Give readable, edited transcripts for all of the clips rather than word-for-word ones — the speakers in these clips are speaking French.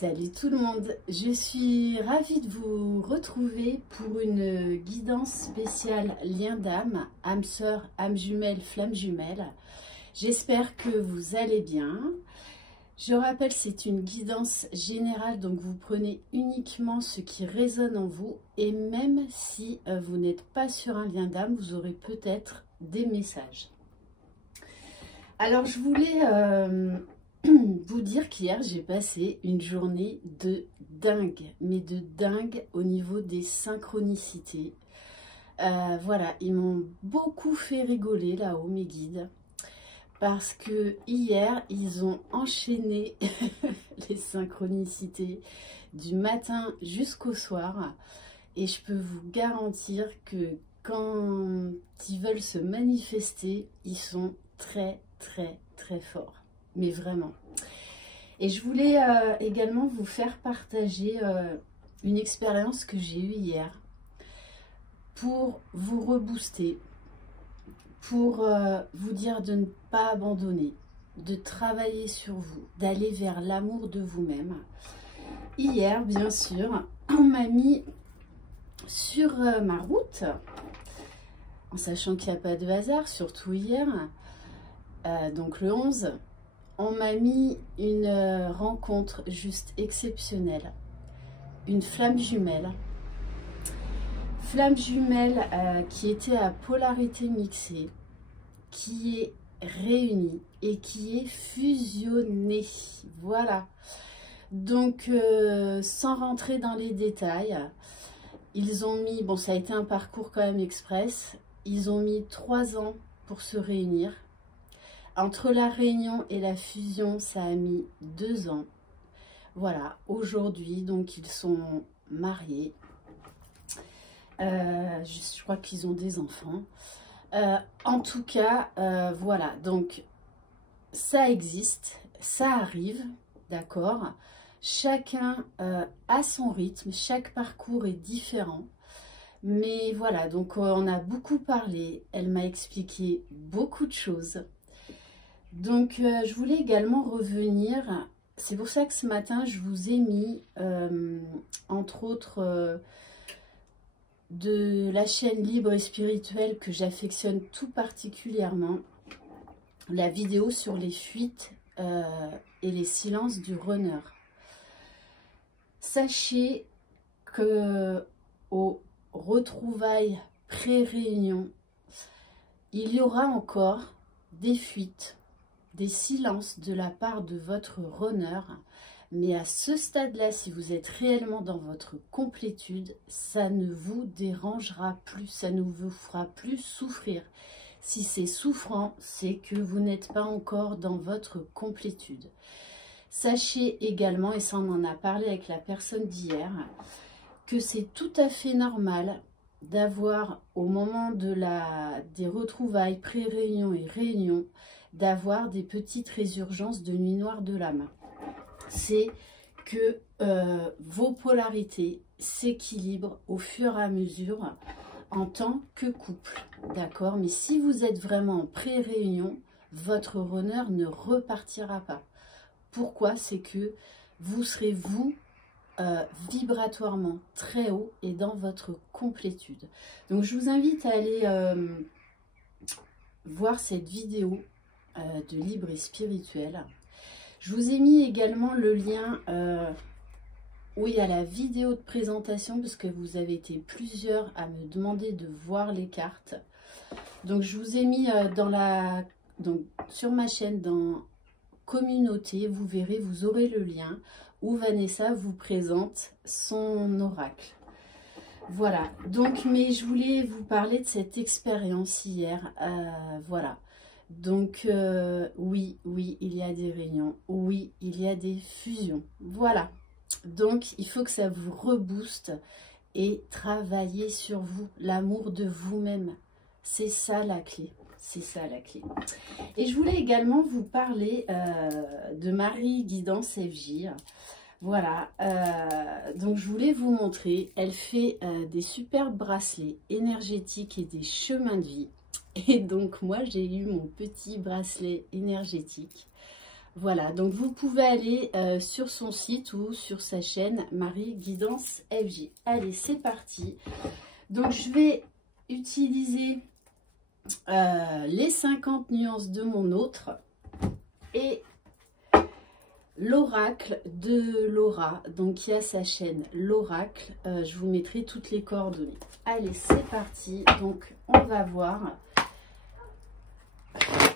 Salut tout le monde, je suis ravie de vous retrouver pour une guidance spéciale lien d'âme, âme sœur, âme jumelle, flamme jumelle. J'espère que vous allez bien. Je rappelle, c'est une guidance générale, donc vous prenez uniquement ce qui résonne en vous et même si vous n'êtes pas sur un lien d'âme, vous aurez peut-être des messages. Alors je voulais vous dire qu'hier j'ai passé une journée de dingue, mais de dingue au niveau des synchronicités. Voilà, ils m'ont beaucoup fait rigoler là-haut, mes guides, parce que hier ils ont enchaîné les synchronicités du matin jusqu'au soir, et je peux vous garantir que quand ils veulent se manifester, ils sont très forts. Mais vraiment. Et je voulais également vous faire partager une expérience que j'ai eue hier pour vous rebooster, pour vous dire de ne pas abandonner, de travailler sur vous, d'aller vers l'amour de vous-même. Hier, bien sûr, on m'a mis sur ma route, en sachant qu'il n'y a pas de hasard, surtout hier, donc le 11, on m'a mis une rencontre juste exceptionnelle, une flamme jumelle qui était à polarité mixée, qui est réunie et qui est fusionnée. Voilà. Donc, sans rentrer dans les détails, ils ont mis, bon, ça a été un parcours quand même express, ils ont mis 3 ans pour se réunir. Entre la réunion et la fusion, ça a mis 2 ans. Voilà, aujourd'hui, donc ils sont mariés. Je crois qu'ils ont des enfants. En tout cas, voilà, donc ça existe, ça arrive, d'accord. Chacun a son rythme, chaque parcours est différent. Mais voilà, donc on a beaucoup parlé, elle m'a expliqué beaucoup de choses. Donc, je voulais également revenir, c'est pour ça que ce matin, je vous ai mis, entre autres, de la chaîne Libre et Spirituelle que j'affectionne tout particulièrement, la vidéo sur les fuites et les silences du runner. Sachez que aux retrouvailles pré-réunion, il y aura encore des fuites, des silences de la part de votre runner, mais à ce stade-là, si vous êtes réellement dans votre complétude, ça ne vous dérangera plus, ça ne vous fera plus souffrir. Si c'est souffrant, c'est que vous n'êtes pas encore dans votre complétude. Sachez également, et ça on en a parlé avec la personne d'hier, que c'est tout à fait normal d'avoir au moment des retrouvailles pré-réunion et réunion, d'avoir des petites résurgences de nuit noire de l'âme. C'est que vos polarités s'équilibrent au fur et à mesure en tant que couple, d'accord? Mais si vous êtes vraiment en pré-réunion, votre runner ne repartira pas. Pourquoi? C'est que vous serez vous vibratoirement très haut et dans votre complétude. Donc je vous invite à aller voir cette vidéo de Libre et Spirituel. Je vous ai mis également le lien où il y a la vidéo de présentation, parce que vous avez été plusieurs à me demander de voir les cartes. Donc je vous ai mis sur ma chaîne, dans communauté, vous verrez, vous aurez le lien où Vanessa vous présente son oracle. Voilà, donc, mais je voulais vous parler de cette expérience hier, voilà. Donc, oui, il y a des réunions, oui, il y a des fusions, voilà. Donc, il faut que ça vous rebooste et travailler sur vous, l'amour de vous-même. C'est ça la clé, c'est ça la clé. Et je voulais également vous parler de Marie Guidance FJ. Voilà, donc je voulais vous montrer, elle fait des superbes bracelets énergétiques et des chemins de vie. Et donc moi j'ai eu mon petit bracelet énergétique. Voilà, donc vous pouvez aller sur son site ou sur sa chaîne Marie Guidance FJ. Allez, c'est parti. Donc je vais utiliser les 50 nuances de mon autre et l'oracle de Laura, donc qui a sa chaîne l'oracle. Je vous mettrai toutes les coordonnées. Allez, c'est parti. Donc on va voir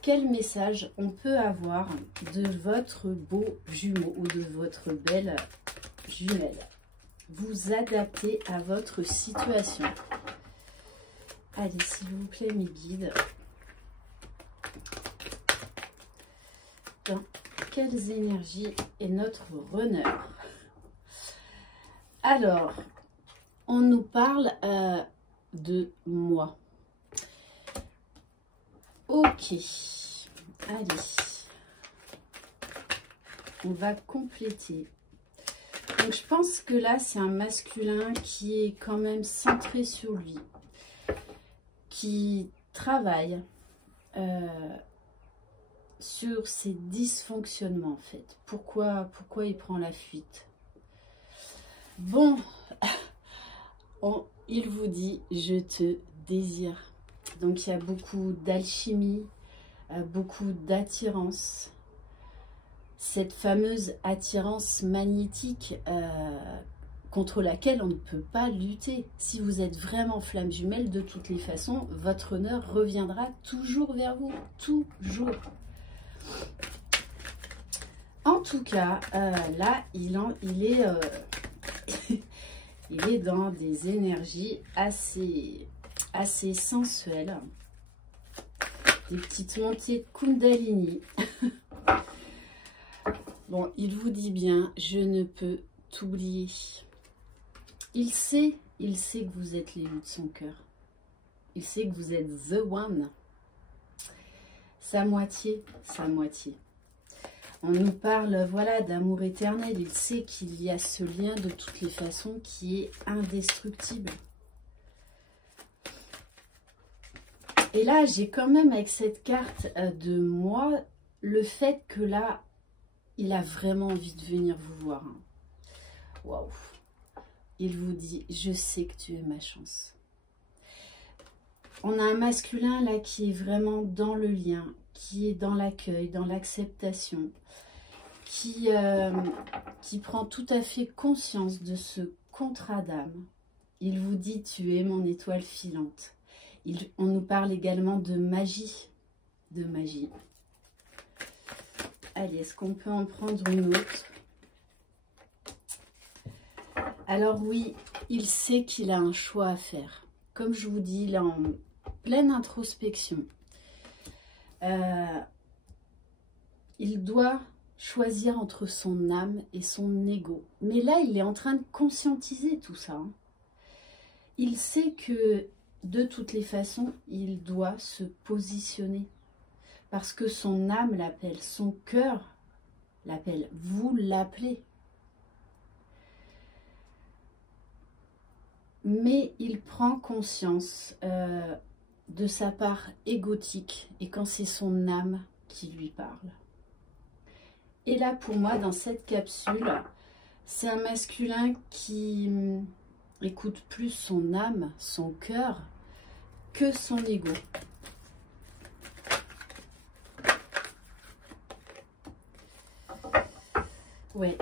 quel message on peut avoir de votre beau jumeau ou de votre belle jumelle. Vous adaptez à votre situation. Allez, s'il vous plaît, mes guides. Dans quelles énergies est notre runner? Alors, on nous parle de moi. Ok, allez, on va compléter. Donc je pense que là c'est un masculin qui est quand même centré sur lui, qui travaille sur ses dysfonctionnements en fait. Pourquoi il prend la fuite? Bon, il vous dit je te désire. Donc il y a beaucoup d'alchimie, beaucoup d'attirance. Cette fameuse attirance magnétique contre laquelle on ne peut pas lutter. Si vous êtes vraiment flamme jumelle, de toutes les façons, votre honneur reviendra toujours vers vous. Toujours. En tout cas, là, il est il est dans des énergies assez sensuelles. Des petites montées de Kundalini. Bon, il vous dit bien, je ne peux t'oublier. Il sait que vous êtes l'élu de son cœur. Il sait que vous êtes the one. Sa moitié, sa moitié. On nous parle, voilà, d'amour éternel. Il sait qu'il y a ce lien de toutes les façons qui est indestructible. Et là, j'ai quand même avec cette carte de moi, le fait que là, il a vraiment envie de venir vous voir. Waouh! Il vous dit, je sais que tu es ma chance. On a un masculin là qui est vraiment dans le lien, qui est dans l'accueil, dans l'acceptation, qui prend tout à fait conscience de ce contrat d'âme. Il vous dit, tu es mon étoile filante. On nous parle également de magie. De magie. Allez, est-ce qu'on peut en prendre une autre? Alors oui, il sait qu'il a un choix à faire. Comme je vous dis, il est en pleine introspection. Il doit choisir entre son âme et son ego. Mais là, il est en train de conscientiser tout ça. Hein. Il sait que de toutes les façons, il doit se positionner. Parce que son âme l'appelle, son cœur l'appelle, vous l'appelez. Mais il prend conscience de sa part égotique et quand c'est son âme qui lui parle. Et là, pour moi, dans cette capsule, c'est un masculin qui écoute plus son âme, son cœur, que son ego. Ouais.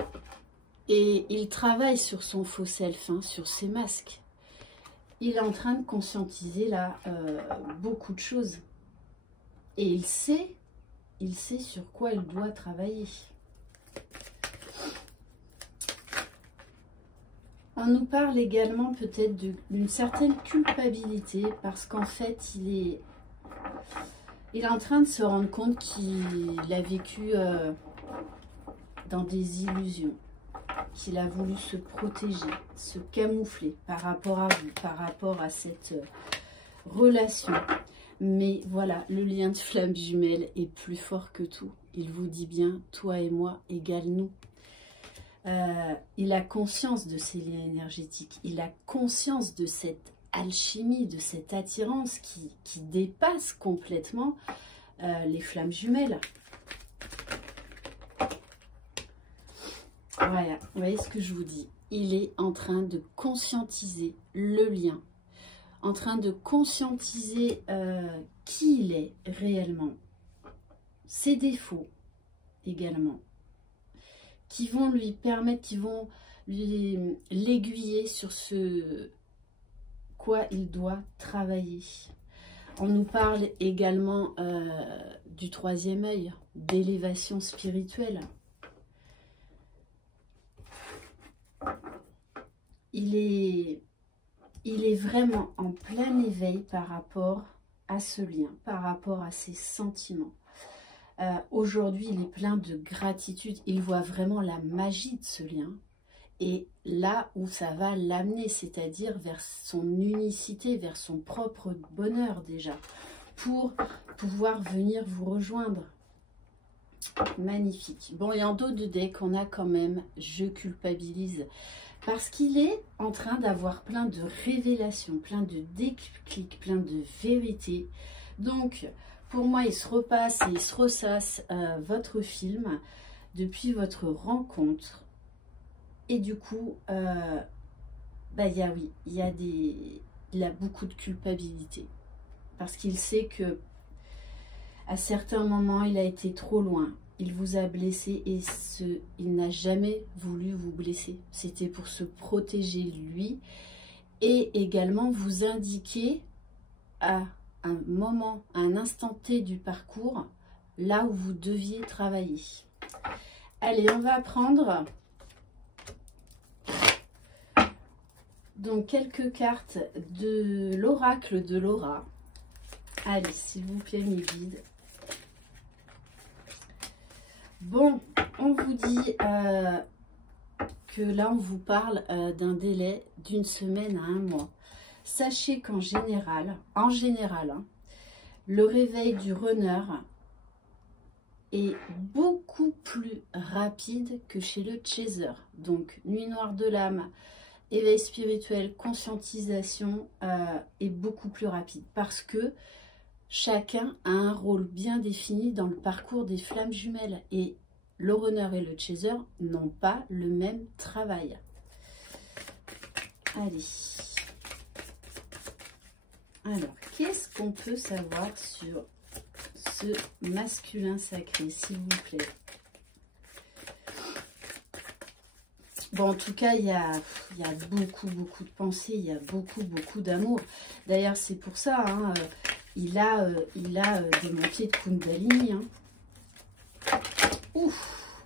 Et il travaille sur son faux self, hein, sur ses masques. Il est en train de conscientiser là beaucoup de choses. Et il sait sur quoi il doit travailler. On nous parle également peut-être d'une certaine culpabilité parce qu'en fait, il est en train de se rendre compte qu'il a vécu dans des illusions, qu'il a voulu se protéger, se camoufler par rapport à vous, par rapport à cette relation. Mais voilà, le lien de flamme jumelle est plus fort que tout. Il vous dit bien, toi et moi égale nous. Il a conscience de ces liens énergétiques. Il a conscience de cette alchimie, de cette attirance qui dépasse complètement les flammes jumelles. Voilà, vous voyez ce que je vous dis. Il est en train de conscientiser le lien, en train de conscientiser qui il est réellement, ses défauts également, qui vont lui permettre, qui vont l'aiguiller sur ce quoi il doit travailler. On nous parle également du troisième œil, d'élévation spirituelle. Il est vraiment en plein éveil par rapport à ce lien, par rapport à ses sentiments. Aujourd'hui, il est plein de gratitude. Il voit vraiment la magie de ce lien. Et là où ça va l'amener, c'est-à-dire vers son unicité, vers son propre bonheur déjà, pour pouvoir venir vous rejoindre. Magnifique. Bon, et en dos de deck, on a quand même « Je culpabilise ». Parce qu'il est en train d'avoir plein de révélations, plein de déclics, plein de vérités. Donc, pour moi, il se repasse et il se ressasse votre film depuis votre rencontre. Et du coup, il a beaucoup de culpabilité. Parce qu'il sait que à certains moments, il a été trop loin. Il vous a blessé et il n'a jamais voulu vous blesser. C'était pour se protéger lui et également vous indiquer à un moment, à un instant T du parcours, là où vous deviez travailler. Allez, on va prendre donc quelques cartes de l'oracle de Laura. Allez, s'il vous plaît, mes guides. Bon, on vous dit que là, on vous parle d'un délai d'une semaine à un mois. Sachez qu'en général, le réveil du runner est beaucoup plus rapide que chez le chaser. Donc, nuit noire de l'âme, éveil spirituel, conscientisation est beaucoup plus rapide parce que chacun a un rôle bien défini dans le parcours des flammes jumelles et le runner et le chaser n'ont pas le même travail. Allez. Alors, qu'est-ce qu'on peut savoir sur ce masculin sacré, s'il vous plaît? Bon, en tout cas, il y a beaucoup de pensées, il y a beaucoup d'amour. D'ailleurs, c'est pour ça, hein, il a des montées de Kundalini. Hein. Ouf.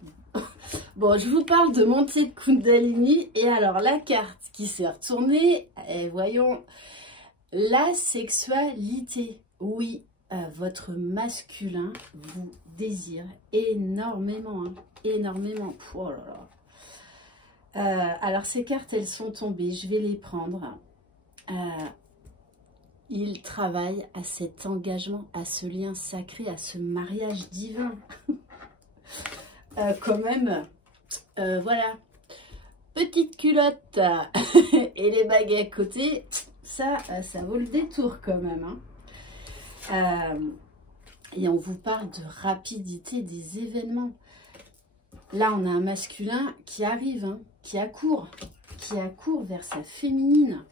Bon, je vous parle de montée de Kundalini. Et alors, la carte qui s'est retournée, voyons, la sexualité. Oui, votre masculin vous désire énormément. Hein, énormément. Oh là là. Alors, ces cartes, elles sont tombées. Je vais les prendre. Il travaille à cet engagement, à ce lien sacré, à ce mariage divin. Quand même, voilà. Petite culotte et les bagues à côté, ça vaut le détour quand même. Hein. Et on vous parle de rapidité des événements. Là, on a un masculin qui arrive, hein, qui accourt vers sa féminine.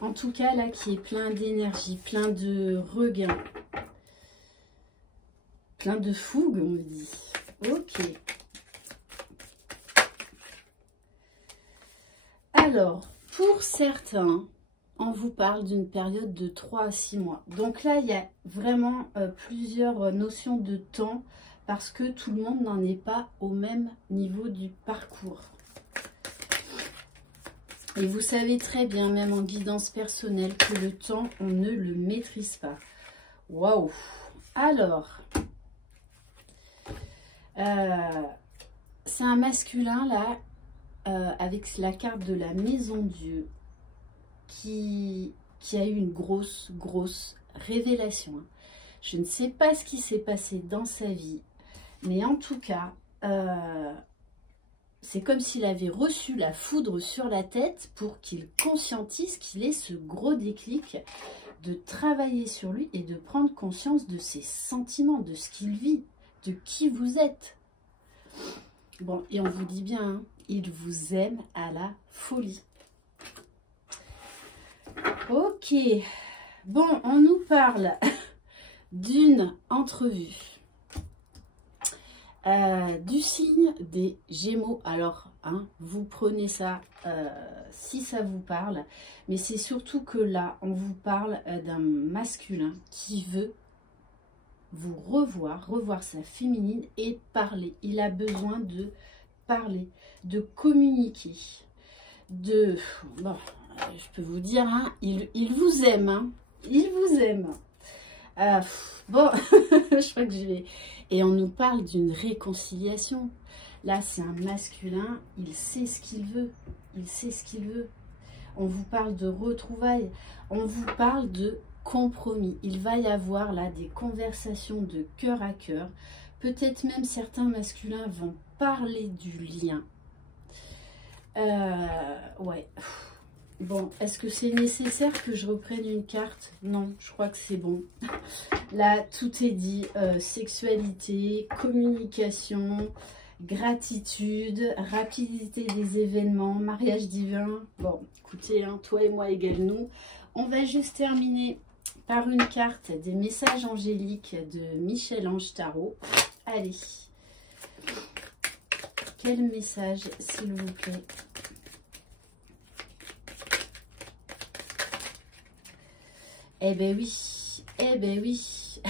En tout cas, là, qui est plein d'énergie, plein de regain, plein de fougue, on me dit. Ok. Alors, pour certains, on vous parle d'une période de 3 à 6 mois. Donc là, il y a vraiment plusieurs notions de temps parce que tout le monde n'en est pas au même niveau du parcours. Et vous savez très bien, même en guidance personnelle, que le temps, on ne le maîtrise pas. Waouh! Alors, c'est un masculin, là, avec la carte de la Maison Dieu, qui a eu une grosse révélation. Je ne sais pas ce qui s'est passé dans sa vie, mais en tout cas, c'est comme s'il avait reçu la foudre sur la tête pour qu'il conscientise qu'il ait ce gros déclic de travailler sur lui et de prendre conscience de ses sentiments, de ce qu'il vit, de qui vous êtes. Bon, et on vous dit bien, hein, il vous aime à la folie. Ok. Bon, on nous parle d'une entrevue. Du signe des Gémeaux. Alors, hein, vous prenez ça si ça vous parle. Mais c'est surtout que là, on vous parle d'un masculin qui veut vous revoir sa féminine et parler. Il a besoin de parler, de communiquer, de... Bon, je peux vous dire, hein, il vous aime, hein, il vous aime. Bon, je crois que je vais... Et on nous parle d'une réconciliation. Là, c'est un masculin, il sait ce qu'il veut. Il sait ce qu'il veut. On vous parle de retrouvailles. On vous parle de compromis. Il va y avoir là des conversations de cœur à cœur. Peut-être même certains masculins vont parler du lien. Ouais. Bon, est-ce que c'est nécessaire que je reprenne une carte? Non, je crois que c'est bon. Là, tout est dit. Sexualité, communication, gratitude, rapidité des événements, mariage divin. Bon, écoutez, hein, toi et moi égale nous. On va juste terminer par une carte des messages angéliques de Michel-Ange Tarot. Allez. Quel message, s'il vous plaît? Eh ben oui, eh ben oui.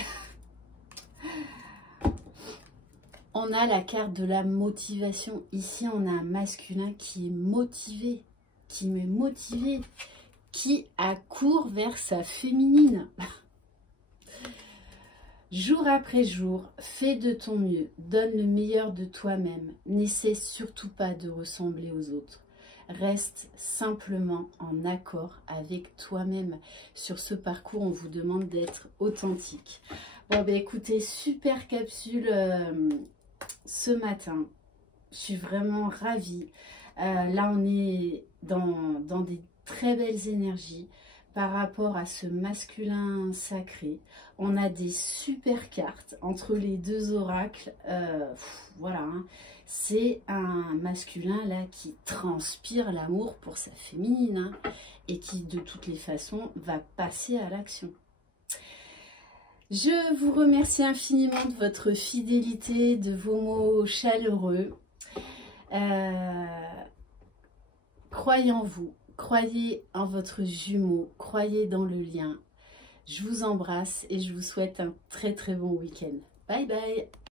On a la carte de la motivation. Ici, on a un masculin qui est motivé, qui accourt vers sa féminine. Jour après jour, fais de ton mieux, donne le meilleur de toi-même. N'essaie surtout pas de ressembler aux autres. Reste simplement en accord avec toi-même. Sur ce parcours, on vous demande d'être authentique. Bon, ben écoutez, super capsule ce matin. Je suis vraiment ravie. Là, on est dans des très belles énergies par rapport à ce masculin sacré. On a des super cartes entre les deux oracles. Voilà, hein. C'est un masculin là qui transpire l'amour pour sa féminine, hein, et qui de toutes les façons va passer à l'action. Je vous remercie infiniment de votre fidélité, de vos mots chaleureux. Croyez en vous, croyez en votre jumeau, croyez dans le lien. Je vous embrasse et je vous souhaite un très très bon week-end. Bye bye.